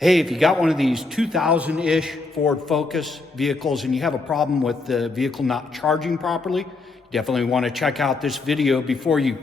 Hey, if you got one of these 2000-ish Ford Focus vehicles and you have a problem with the vehicle not charging properly, you definitely want to check out this video before you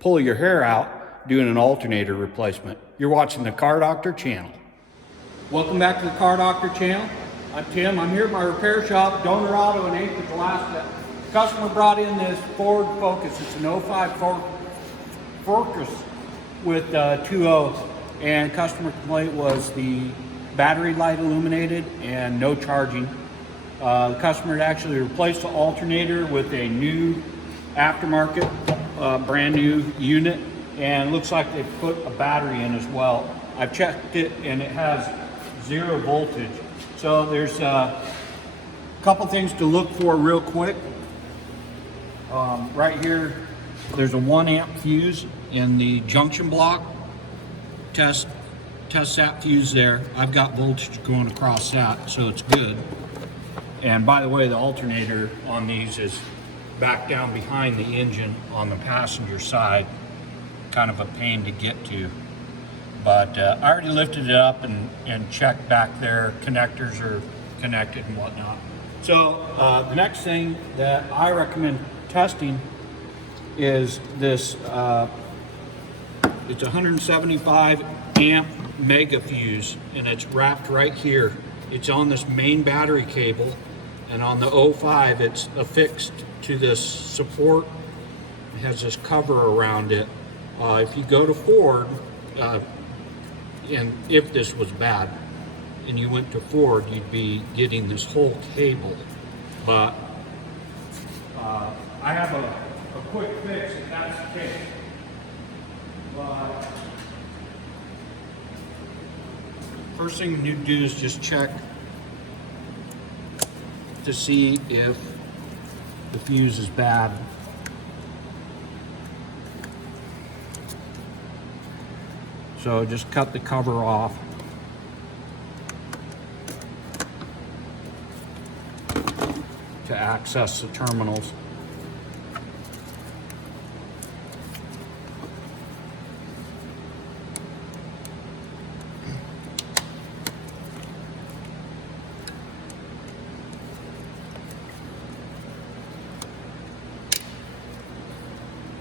pull your hair out doing an alternator replacement. You're watching the Car Doctor channel. Welcome back to the Car Doctor channel. I'm Tim. I'm here at my repair shop, Donor Auto in Anchorage, Alaska. The customer brought in this Ford Focus. It's an 05 Ford Focus with 2 O's. And customer complaint was the battery light illuminated and no charging. The customer had actually replaced the alternator with a new aftermarket, brand new unit, and it looks like they put a battery in as well. I've checked it and it has 0 voltage. So there's a couple things to look for real quick. Right here, there's a 1 amp fuse in the junction block. Test that fuse there. I've got voltage going across that, so it's good. And by the way, the alternator on these is back down behind the engine on the passenger side. Kind of a pain to get to. But I already lifted it up and checked back there. Connectors are connected and whatnot. So the next thing that I recommend testing is this it's a 175 amp mega fuse, and it's wrapped right here. It's on this main battery cable, and on the 05 it's affixed to this support. It has this cover around it. If you go to Ford, and if this was bad and you went to Ford, you'd be getting this whole cable. But I have a quick fix if that's the case. But first thing you do is just check to see if the fuse is bad. So just cut the cover off. To access the terminals.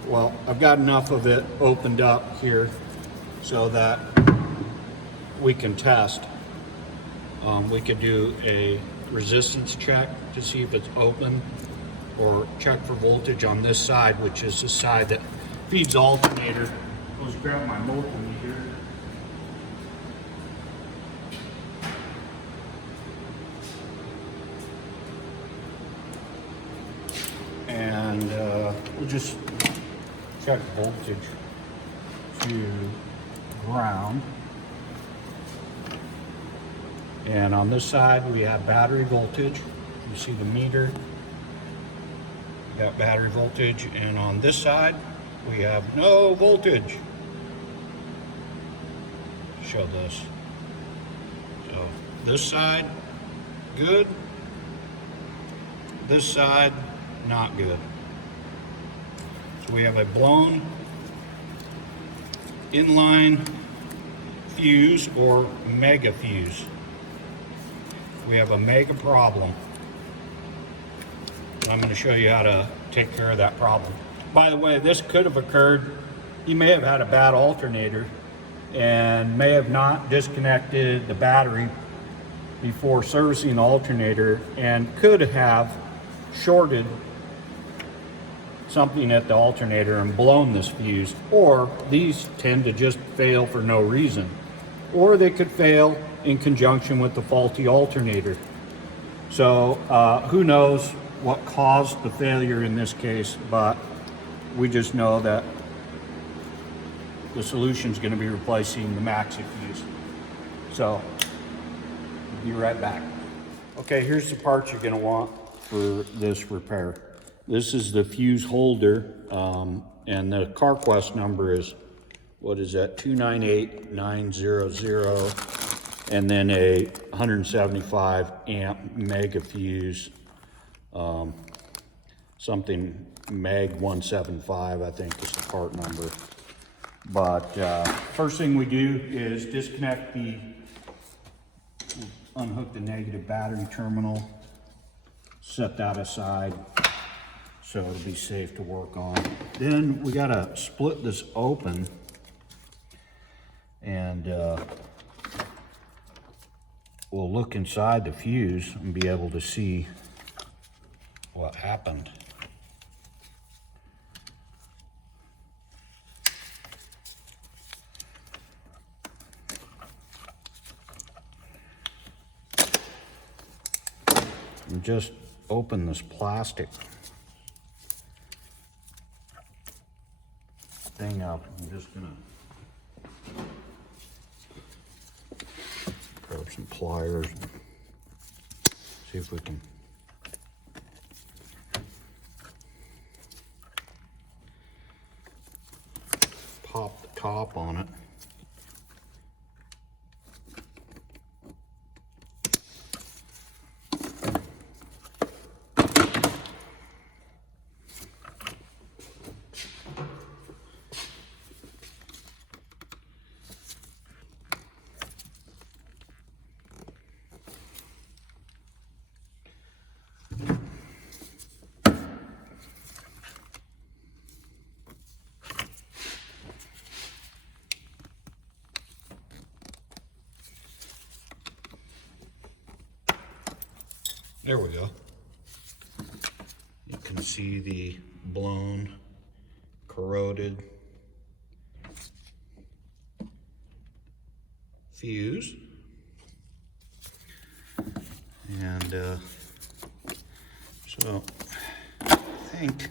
Well, I've got enough of it opened up here so that we can test. We could do a resistance check to see if it's open, or check for voltage on this side, which is the side that feeds the alternator. Let's grab my multimeter. And we'll just check voltage to ground. And on this side we have battery voltage. You see the meter, we got battery voltage, and on this side we have no voltage. Show this. So this side good, this side not good. So we have a blown inline fuse or mega fuse. We have a mega problem. I'm going to show you how to take care of that problem. By the way, this could have occurred. You may have had a bad alternator and may have not disconnected the battery before servicing the alternator, and could have shorted something at the alternator and blown this fuse. Or these tend to just fail for no reason, or they could fail in conjunction with the faulty alternator. So who knows what caused the failure in this case, but we just know that the solution is going to be replacing the maxi fuse. So we'll be right back. Okay, here's the parts you're going to want for this repair. This is the fuse holder, and the CarQuest number is, what is that, 298900, and then a 175 amp mega fuse, something Mag 175, I think is the part number. But first thing we do is disconnect the unhook the negative battery terminal, set that aside so it'll be safe to work on. Then we gotta split this open and we'll look inside the fuse and be able to see what happened. And just open this plastic thing up. I'm just gonna grab some pliers and see if we can pop the top on it. There we go. You can see the blown, corroded fuse. And so I think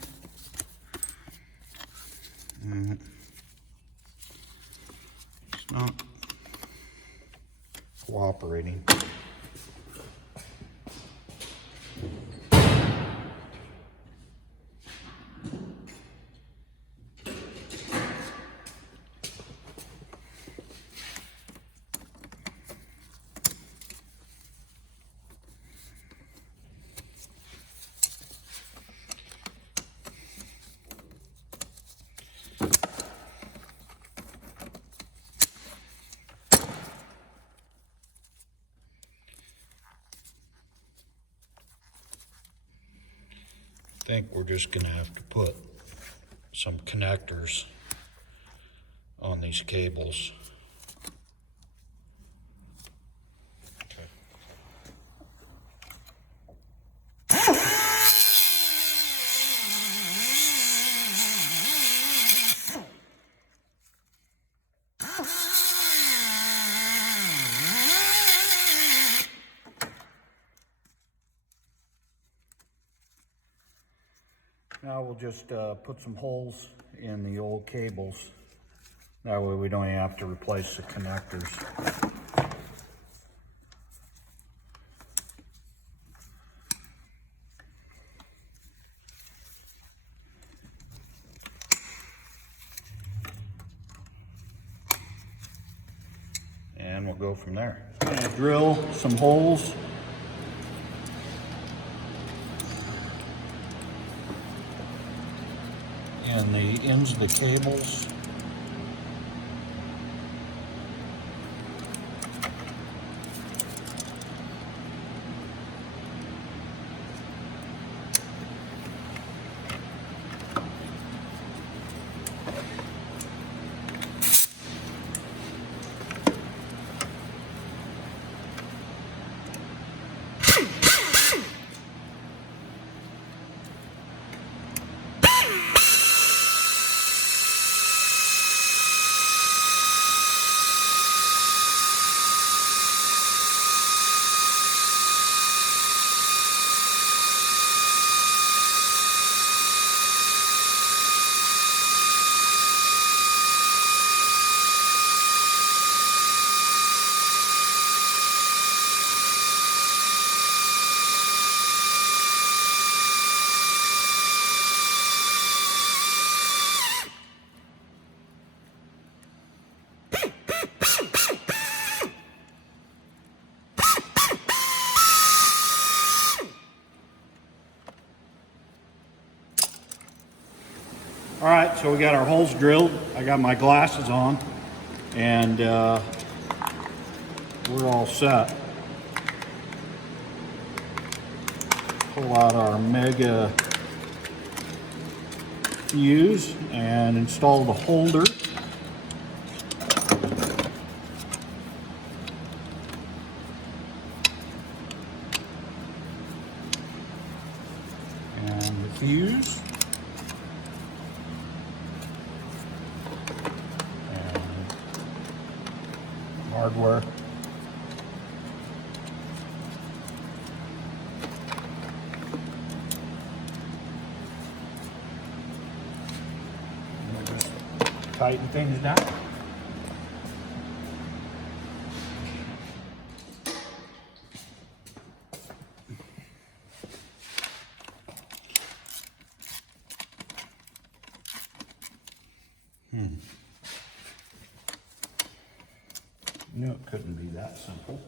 it's not cooperating. I think we're just going to have to put some connectors on these cables. Okay. Now we'll just put some holes in the old cables. That way we don't even have to replace the connectors. And we'll go from there. I'm gonna drill some holes in the ends of the cables. All right, so we got our holes drilled. I got my glasses on, and we're all set. pull out our mega fuse and install the holder. And the fuse. And hardware. Tighten things down. Knew it couldn't be that simple.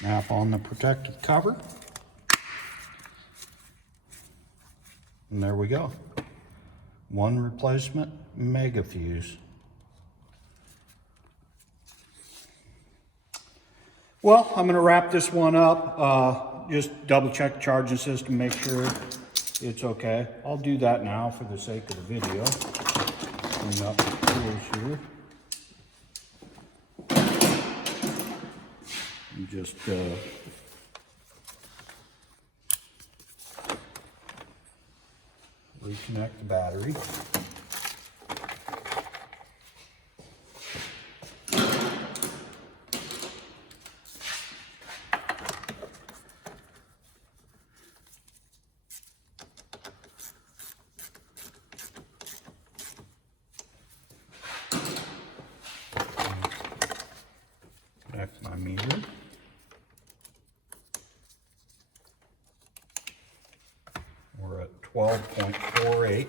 Snap on the protective cover. And there we go. One replacement mega fuse. Well, I'm going to wrap this one up. Just double check the charging system, make sure it's okay. I'll do that now for the sake of the video. Clean up the tools here. And just reconnect the battery. Connect my meter. We're at 12.48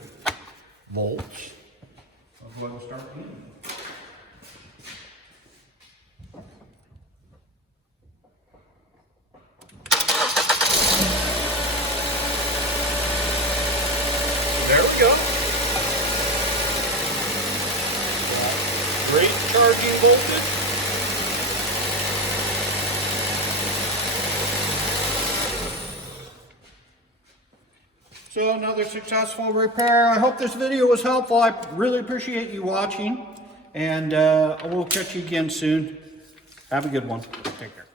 volts. I'll go ahead and start cleaning. There we go. Great charging voltage. So another successful repair. I hope this video was helpful. I really appreciate you watching, and we'll catch you again soon. Have a good one. Take care.